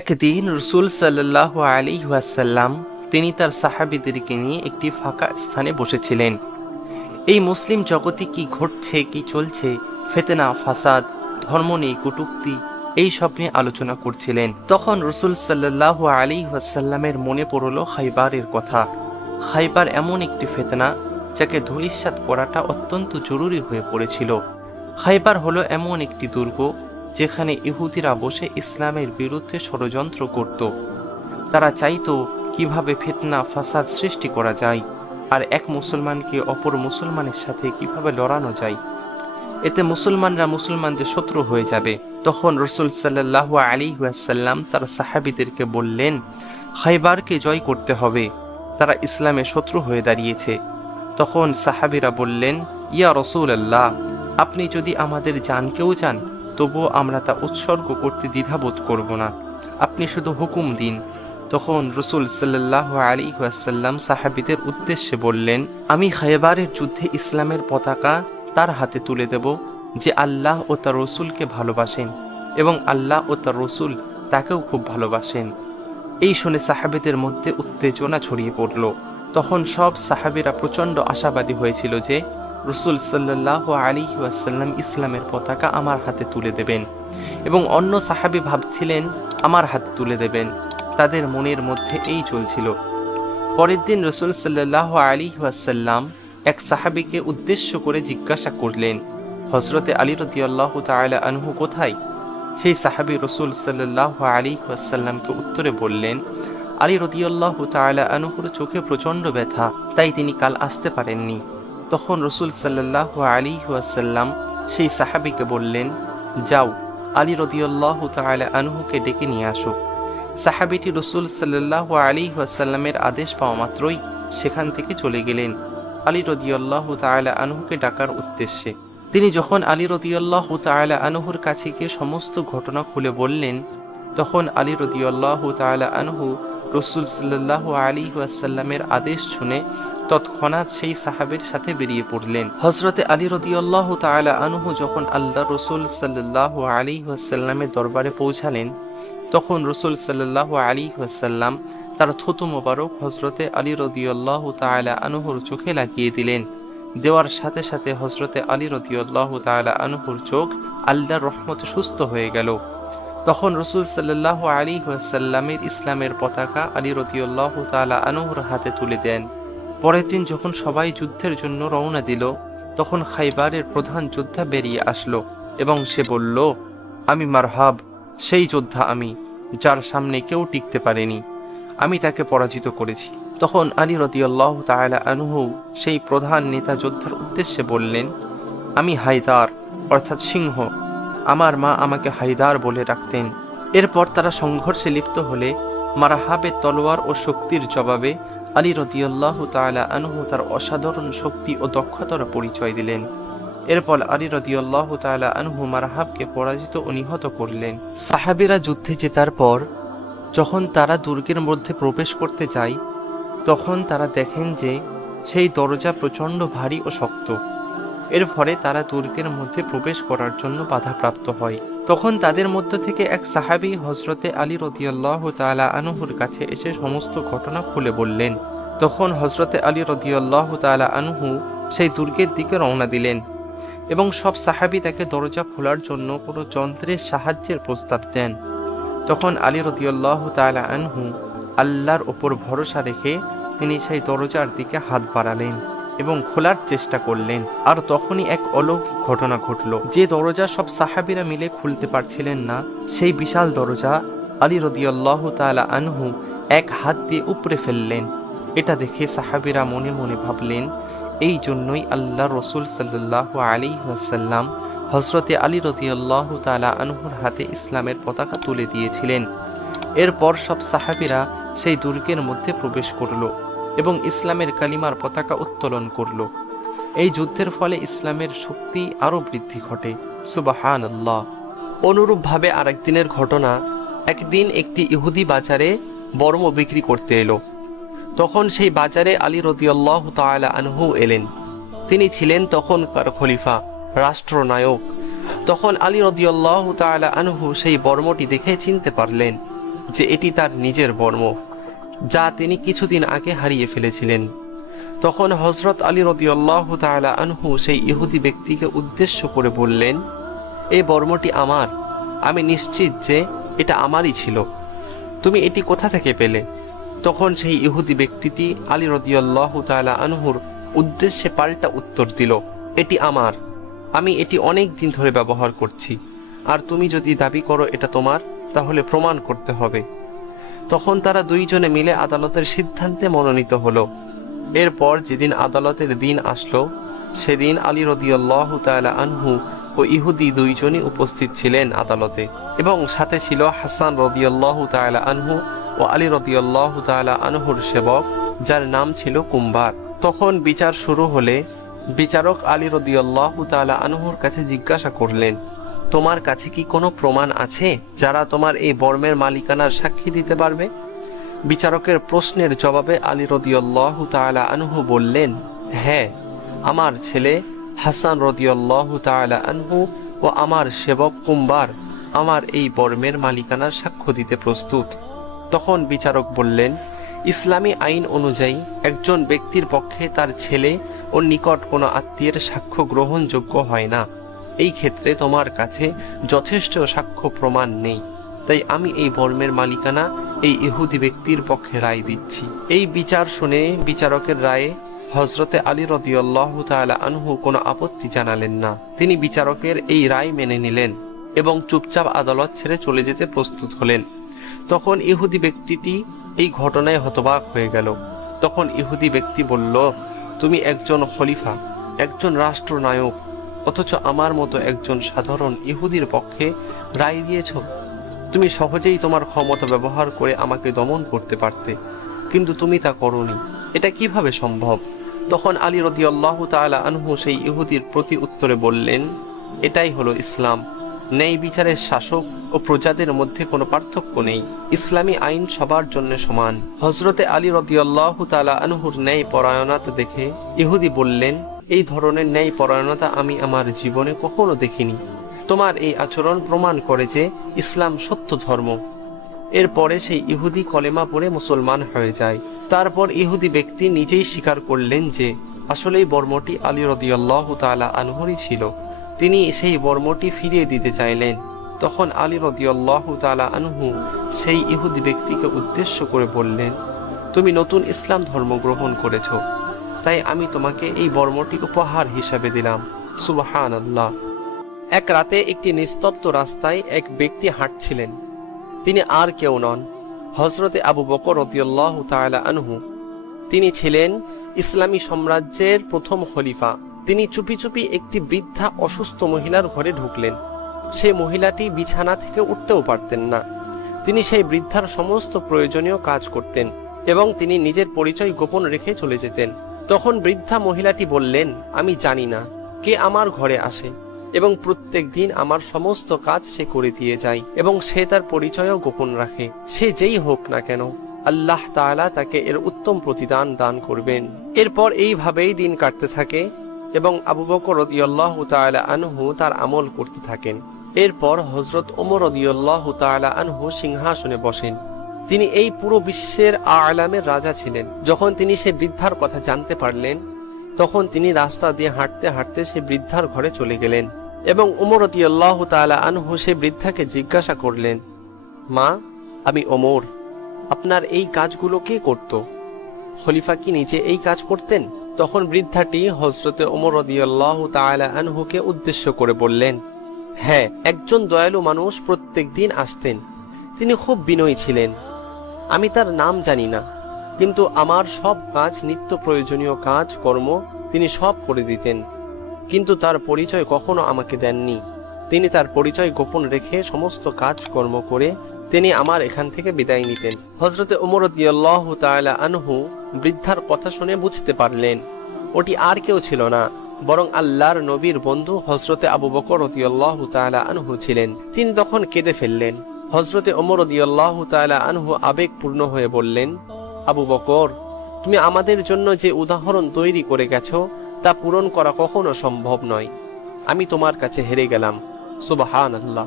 একদিন রসুল সাল্লাল্লাহু আলাইহি ওয়াসাল্লাম তিনি তার সাহাবীদেরকে নিয়ে একটি ফাঁকা স্থানে বসেছিলেন। এই মুসলিম জগতে কি ঘটছে, কি চলছে, ফিতনা, ফাসাদ, ধর্ম নিয়ে কটূক্তি, এই সব নিয়ে আলোচনা করছিলেন। তখন রসুল সাল্লাল্লাহু আলাইহি ওয়াসাল্লামের মনে পড়ল খাইবারের কথা। খাইবার এমন একটি ফিতনা যাকে ধূলিসাৎ করাটা অত্যন্ত জরুরি হয়ে পড়েছিল। খাইবার হলো এমন একটি দুর্গ যেখানে ইহুদিরা বসে ইসলামের বিরুদ্ধে ষড়যন্ত্র করত। তারা চাইতো কিভাবে ফিতনা ফাসাদ সৃষ্টি করা যায়, আর এক মুসলমানকে অপর মুসলমানের সাথে কিভাবে লড়ানো যায়, এতে মুসলমানরা মুসলমানদের শত্রু হয়ে যাবে। তখন রসুল সাল্লাল্লাহু আলাইহি ওয়াসাল্লাম তার সাহাবীদেরকে বললেন, খাইবারকে জয় করতে হবে, তারা ইসলামের শত্রু হয়ে দাঁড়িয়েছে। তখন সাহাবীরা বললেন, ইয়া রাসূলুল্লাহ, আপনি যদি আমাদের জানকেও চান তবুও আমরা তা উৎসর্গ করতে দ্বিধাবোধ করব না, আপনি শুধু হুকুম দিন। তখন রসুল সাল্লাল্লাহু আলাইহি ওয়াসাল্লাম সাহাবীদের উদ্দেশ্যে বললেন, আমি খাইবারের যুদ্ধে ইসলামের পতাকা তার হাতে তুলে দেব যে আল্লাহ ও তার রসুলকে ভালোবাসেন এবং আল্লাহ ও তার রসুল তাকেও খুব ভালোবাসেন। এই শুনে সাহাবীদের মধ্যে উত্তেজনা ছড়িয়ে পড়ল। তখন সব সাহাবীরা প্রচণ্ড আশাবাদী হয়েছিল যে রসুল সাল্লাল্লাহু আলাইহি ওয়াসাল্লাম ইসলামের পতাকা আমার হাতে তুলে দেবেন, এবং অন্য সাহাবী ভাবছিলেন আমার হাতে তুলে দেবেন। তাদের মনের মধ্যে এই চলছিল। পরের দিন রসুল সাল্লাল্লাহু আলাইহি ওয়াসাল্লাম এক সাহাবীকে উদ্দেশ্য করে জিজ্ঞাসা করলেন, হযরতে আলী রাদিয়াল্লাহু তাআলা আনহু কোথায়? সেই সাহাবী রসুল সাল্লাল্লাহু আলাইহি ওয়াসাল্লামকে উত্তরে বললেন, আলী রাদিয়াল্লাহু তাআলা আনহুর চোখে প্রচণ্ড ব্যথা, তাই তিনি কাল আসতে পারেননি। তখন রসুল সাল্লাল্লাহু আলাইহি ওয়াসাল্লাম সেই সাহাবীকে বললেন, যাও, আলী রাদিয়াল্লাহু তাআলা আনহুকে ডেকে নিয়ে আসো। সাহাবীটি রসুল সাল্লাল্লাহু আলাইহি ওয়াসাল্লামের আদেশ পাওয়া মাত্রই সেখান থেকে চলে গেলেন আলী রাদিয়াল্লাহু তাআলা আনহুকে ডাকার উদ্দেশ্যে। তিনি যখন আলী রাদিয়াল্লাহু তাআলা আনহুর কাছে গিয়ে সমস্ত ঘটনা খুলে বললেন, তখন আলী রাদিয়াল্লাহু তাআলা আনহু রসুল সাল্লাল্লাহু আলাইহি ওয়াসাল্লামের আদেশ শুনে তৎক্ষণাৎ সেই সাহাবীর সাথে বেরিয়ে পড়লেন। হযরতে আলী রাদিয়াল্লাহু তাআলা আনহু যখন আল্লাহ রসুল সাল্লাল্লাহু আলাইহি ওয়াসাল্লামের দরবারে পৌঁছালেন, তখন রসুল সাল্লাল্লাহু আলাইহি ওয়াসাল্লাম তার থুতু মোবারক হযরতে আলী রাদিয়াল্লাহু তাআলা আনহুর চোখে লাগিয়ে দিলেন। দেওয়ার সাথে সাথে হযরতে আলী রাদিয়াল্লাহু তাআলা আনহুর চোখ আল্লাহর রহমতে সুস্থ হয়ে গেল। তখন রসুল সাল্লাল্লাহু আলাইহি ওয়াসাল্লামের ইসলামের পতাকা আলী রাদিয়াল্লাহু তাআলা আনহুর হাতে তুলে দেন। পরের দিন যখন সবাই যুদ্ধের জন্য রওনা দিল, তখন খাইবারের প্রধান যোদ্ধা বেরিয়ে আসলো এবং সে বলল, আমি মারহাব, সেই যোদ্ধা আমি, যার সামনে কেউ টিকতে পারেনি, আমি তাকে পরাজিত করেছি। তখন আলী রাদিয়াল্লাহু তাআলা আনহু সেই প্রধান নেতা যোদ্ধার উদ্দেশ্যে বললেন, আমি হায়দার, অর্থাৎ সিংহ, আমার মা আমাকে হায়দার বলে ডাকতেন। এরপর তারা সংঘর্ষে লিপ্ত হলে মারহাবের তলোয়ার ও শক্তির জবাবে আলী রাদিয়াল্লাহু তাআলা আনহু তার অসাধারণ শক্তি ও দক্ষতার পরিচয় দিলেন। এরপর আলী রাদিয়াল্লাহু তাআলা আনহু মারহাবকে পরাজিত ও নিহত করলেন। সাহাবীরা যুদ্ধে জেতার পর যখন তারা দুর্গের মধ্যে প্রবেশ করতে যায়, তখন তারা দেখেন যে সেই দরজা প্রচণ্ড ভারী ও শক্ত। এর ফলে তারা দুর্গের মধ্যে প্রবেশ করার জন্য বাধাপ্রাপ্ত হয়। তখন তাদের মধ্য থেকে এক সাহাবী হযরতে আলী রাদিয়াল্লাহু তাআলা আনহুর কাছে এসে সমস্ত ঘটনা খুলে বললেন। তখন হযরতে আলী রাদিয়াল্লাহু তাআলা আনহু সেই দুর্গের দিকে রওনা দিলেন এবং সব সাহাবী তাকে দরজা খোলার জন্য কোনো যন্ত্রের সাহায্যের প্রস্তাব দেন। তখন আলী রাদিয়াল্লাহু তাআলা আনহু আল্লাহর ওপর ভরসা রেখে তিনি সেই দরজার দিকে হাত বাড়ালেন এবং খোলার চেষ্টা করলেন। আর তখনই এক অলৌকিক ঘটনা ঘটল। যে দরজা সব সাহাবীরা মিলে খুলতে পারছিলেন না, সেই বিশাল দরজা আলী রাদিয়াল্লাহু তাআলা আনহু এক হাত দিয়ে উপড়ে ফেললেন। এটা দেখে সাহাবীরা মনে মনে ভাবলেন, এই জন্যই আল্লাহ রসুল সাল্লাল্লাহু আলাইহি ওয়াসাল্লাম হযরতে আলী রাদিয়াল্লাহু তাআলা আনহুর হাতে ইসলামের পতাকা তুলে দিয়েছিলেন। এরপর সব সাহাবীরা সেই দুর্গের মধ্যে প্রবেশ করল এবং ইসলামের কালিমার পতাকা উত্তোলন করল। এই যুদ্ধের ফলে ইসলামের শক্তি আরও বৃদ্ধি ঘটে। সুবহানাল্লাহ। অনুরূপভাবে আরেকদিনের ঘটনা, একদিন একটি ইহুদি বাজারে বর্ম বিক্রি করতে এলো। তখন সেই বাজারে আলী রাদিয়াল্লাহু তাআলা আনহু এলেন। তিনি ছিলেন তখনকার খলিফা, রাষ্ট্রনায়ক। তখন আলী রাদিয়াল্লাহু তাআলা আনহু সেই বর্মটি দেখে চিনতে পারলেন। যে এটি তার নিজের বর্ম, যা তিনি কিছুদিন আগে হারিয়ে ফেলেছিলেন। তখন হযরত আলী রাদিয়াল্লাহু তাআলা আনহু সেই ইহুদি ব্যক্তিকে উদ্দেশ্য করে বললেন, এই বর্মটি আমার, আমি নিশ্চিত যে এটা আমারই ছিল, তুমি এটি কোথা থেকে পেলে? তখন সেই ইহুদি ব্যক্তিটি আলী রাদিয়াল্লাহু তাআলা আনহুর উদ্দেশ্যে পাল্টা উত্তর দিল, এটি আমার, আমি এটি অনেক দিন ধরে ব্যবহার করছি, আর তুমি যদি দাবি করো এটা তোমার, তাহলে প্রমাণ করতে হবে। তখন তারা দুইজনে মিলে আদালতের সিদ্ধান্তে মনোনীত হলো। এরপর যেদিন আদালতের দিন আসলো, সেদিন আলী রাদিয়াল্লাহু তাআলা আনহু ও ইহুদি দুইজনই উপস্থিত ছিলেন আদালতে, এবং সাথে ছিল হাসান রাদিয়াল্লাহু তাআলা আনহু ও আলী রাদিয়াল্লাহু তাআলা আনহুর সেবক, যার নাম ছিল কুম্বার। তখন বিচার শুরু হলে বিচারক আলী রাদিয়াল্লাহু তাআলা আনহুর কাছে জিজ্ঞাসা করলেন, তোমার কাছে কি কোনো প্রমাণ আছে যারা তোমার এই বর্মের মালিকানার সাক্ষী দিতে পারবে? বিচারকের প্রশ্নের জবাবে আলী রাদিয়াল্লাহু তাআলা আনহু বললেন, হ্যাঁ, আমার ছেলে হাসান রাদিয়াল্লাহু তাআলা আনহু ও আমার সেবক কুম্বার আমার এই বর্মের মালিকানার সাক্ষ্য দিতে প্রস্তুত। তখন বিচারক বললেন, ইসলামী আইন অনুযায়ী একজন ব্যক্তির পক্ষে তার ছেলে ও নিকট কোনো আত্মীয়ের সাক্ষ্য গ্রহণযোগ্য হয় না। এই ক্ষেত্রে তোমার কাছে যথেষ্ট সাক্ষ্য প্রমাণ নেই, তাই আমি এই বর্মের মালিকানা এই ইহুদি ব্যক্তির পক্ষে রায় দিচ্ছি। এই বিচার শুনে বিচারকের রায়ে হযরতে আলী রাদিয়াল্লাহু তাআলা আনহু কোনো আপত্তি জানালেন না। তিনি বিচারকের এই রায় মেনে নিলেন এবং চুপচাপ আদালত ছেড়ে চলে যেতে প্রস্তুত হলেন। তখন ইহুদি ব্যক্তিটি এই ঘটনায় হতবাক হয়ে গেল। তখন ইহুদি ব্যক্তি বলল, তুমি একজন খলিফা, একজন রাষ্ট্রনায়ক, অথচ আমার মতো একজন সাধারণ ইহুদির পক্ষে রায় দিয়েছ। তুমি সহজেই তোমার ক্ষমতা ব্যবহার করে আমাকে দমন করতে পারতে, কিন্তু তুমি তা করোনি, এটা কিভাবে সম্ভব? তখন আলী রাদিয়াল্লাহু তাআলা আনহু সেই ইহুদির প্রতি উত্তরে বললেন, এটাই হলো ইসলাম। ন্যায় বিচারের শাসক ও প্রজাদের মধ্যে কোনো পার্থক্য নেই। ইসলামী আইন সবার জন্য সমান। হযরতে আলী রাদিয়াল্লাহু তাআলা আনহুর ন্যায় পরায়ণতা দেখে ইহুদি বললেন, এই ধরনের ন্যায় পরায়ণতা আমি আমার জীবনে কখনো দেখিনি। তোমার এই আচরণ প্রমাণ করে যে ইসলাম সত্য ধর্ম। এরপরে সেই ইহুদি কলেমা পড়ে মুসলমান হয়ে যায়। তারপর ইহুদি ব্যক্তি নিজেই স্বীকার করলেন যে আসলেই বর্মটি আলী রাদিয়াল্লাহু তাআলা আনহুরই ছিল। তিনি সেই বর্মটি ফিরিয়ে দিতে চাইলেন। তখন আলী রাদিয়াল্লাহু তাআলা আনহু সেই ইহুদি ব্যক্তিকে উদ্দেশ্য করে বললেন, তুমি নতুন ইসলাম ধর্ম গ্রহণ করেছ, তাই আমি তোমাকে এই বর্মটি উপহার হিসাবে দিলাম। সুবহানাল্লাহ। এক রাতে একটি নিস্তব্ধ রাস্তায় এক ব্যক্তি হাঁটছিলেন। তিনি আর কেউ নন, হযরতে আবু বকর রাদিয়াল্লাহু তাআলা আনহু। তিনি ছিলেন ইসলামী সাম্রাজ্যের প্রথম খলিফা। তিনি চুপি চুপি একটি বৃদ্ধা অসুস্থ মহিলার ঘরে ঢুকলেন। সেই মহিলাটি বিছানা থেকে উঠতেও পারতেন না। তিনি সেই বৃদ্ধার সমস্ত প্রয়োজনীয় কাজ করতেন এবং তিনি নিজের পরিচয় গোপন রেখে চলে যেতেন। তখন বৃদ্ধা মহিলাটি বললেন, আমি জানি না কে আমার ঘরে আসে এবং প্রত্যেক দিন আমার সমস্ত কাজ সে করে দিয়ে যায় এবং সে তার পরিচয়ও গোপন রাখে। সে যেই হোক না কেন, আল্লাহ তাআলা তাকে এর উত্তম প্রতিদান দান করবেন। এরপর এইভাবেই দিন কাটতে থাকে এবং আবু বকর রাদিয়াল্লাহু তাআলা আনহু তার আমল করতে থাকেন। এরপর হযরত ওমর রাদিয়াল্লাহু তাআলা আনহু সিংহাসনে বসেন। তিনি এই পুরো বিশ্বের আলামের রাজা ছিলেন। যখন তিনি সে বৃদ্ধার কথা জানতে পারলেন, তখন তিনি রাস্তা দিয়ে হাঁটতে হাঁটতে সে বৃদ্ধার ঘরে চলে গেলেন এবং ওমর রাদিয়াল্লাহু তাআলা আনহু সে বৃদ্ধাকে জিজ্ঞাসা করলেন, মা, আমি ওমর, আপনার এই কাজগুলো কে করত? খলিফা কি নিজে এই কাজ করতেন? তখন বৃদ্ধাটি হযরতে ওমর রাদিয়াল্লাহু তাআলা আনহুকে উদ্দেশ্য করে বললেন, হ্যাঁ, একজন দয়ালু মানুষ প্রত্যেক দিন আসতেন। তিনি খুব বিনয়ী ছিলেন। আমি তার নাম জানি না, কিন্তু আমার সব কাজ, নিত্য প্রয়োজনীয় কাজ কর্ম তিনি সব করে দিতেন, কিন্তু তার পরিচয় কখনো আমাকে দেননি। তিনি তার পরিচয় গোপন রেখে সমস্ত কাজ কর্ম করে তিনি আমার এখান থেকে বিদায় নিতেন। হযরতে ওমর রাদিয়াল্লাহু তাআলা আনহু বৃদ্ধার কথা শুনে বুঝতে পারলেন ওটি আর কেউ ছিল না, বরং আল্লাহর নবীর বন্ধু হযরতে আবু বকর রাদিয়াল্লাহু তাআলা আনহু ছিলেন। তিনি তখন কেঁদে ফেললেন। হযরতে ওমর রাদিয়াল্লাহু তাআলা আনহু আবেগপূর্ণ হয়ে বললেন, আবু বকর, তুমি আমাদের জন্য যে উদাহরণ তৈরি করে গেছো তা পূরণ করা কখনো সম্ভব নয়। আমি তোমার কাছে হেরে গেলাম। সুবহানাল্লাহ।